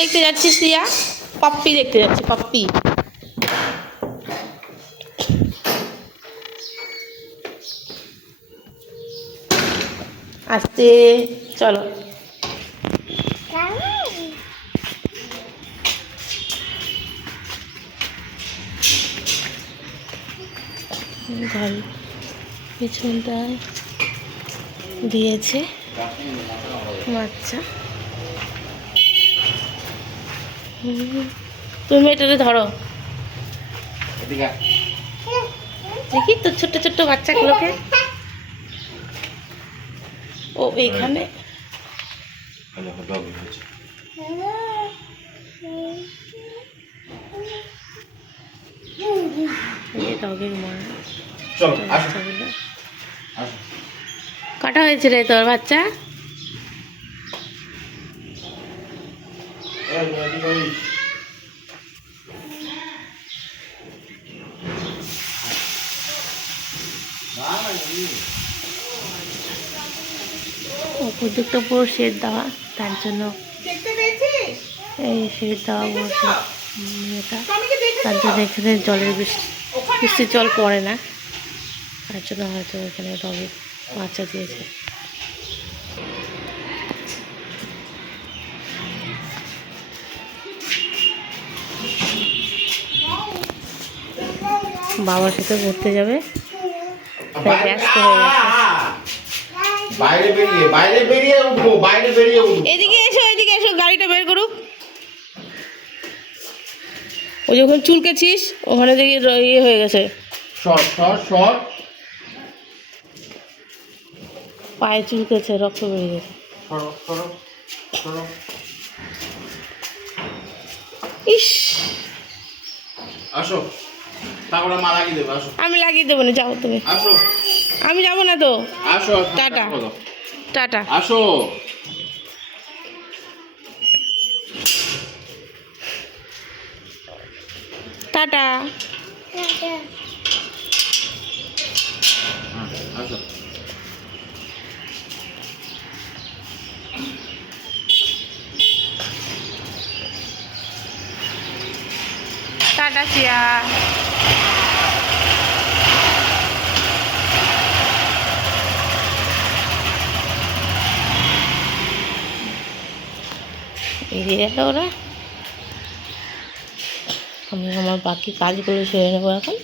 দেখতে যাচ্ছিস রিয়া? পাপ্পি দেখতে যাচ্ছি, পাপ্পি। আস্তে চলো। ঘর পিছনটায় দিয়েছে বাচ্চা। তুমি এটাতে ধরো, দেখি তো ছোট্ট ছোট্ট বাচ্চাগুলোকে। ও এইখানে ডগের মা বাচ্চাগুলো কাটা হয়েছে রে তোর বাচ্চা। উপর দিকটা পুরো শেড দেওয়া, তার জন্য এই শেড দেওয়া বলছে এটা, তার জন্য এখানে জলের বৃষ্টির জল পড়ে না, তার জন্য হয়তো এখানে ডগে বাচ্চা দিয়েছে। বাবার সাথে ঘুরতে যাবে, তাই ব্যস্ত হয়ে গেছে। এদিকে এসো, এদিকে এসো, গাড়িটা বের করুক। ও যখন চুলকেছিস ওখানে দেখি ইয়ে হয়ে গেছে, পায়ে চুলকেছে, রক্ত বেরিয়ে গেছে। ইস, আসো, তারপরে মা লাগিয়ে দেবো। আসো, আমি লাগিয়ে দেবো না, যাও তুমি। আসো, আমি যাবো না তো। আসো, টাটা টাটা। আসো। টাটা। আসো। Tata chia. এগিয়ে গেল ওরা। আমি আমার বাকি কাজগুলো সেরে নেবো এখন।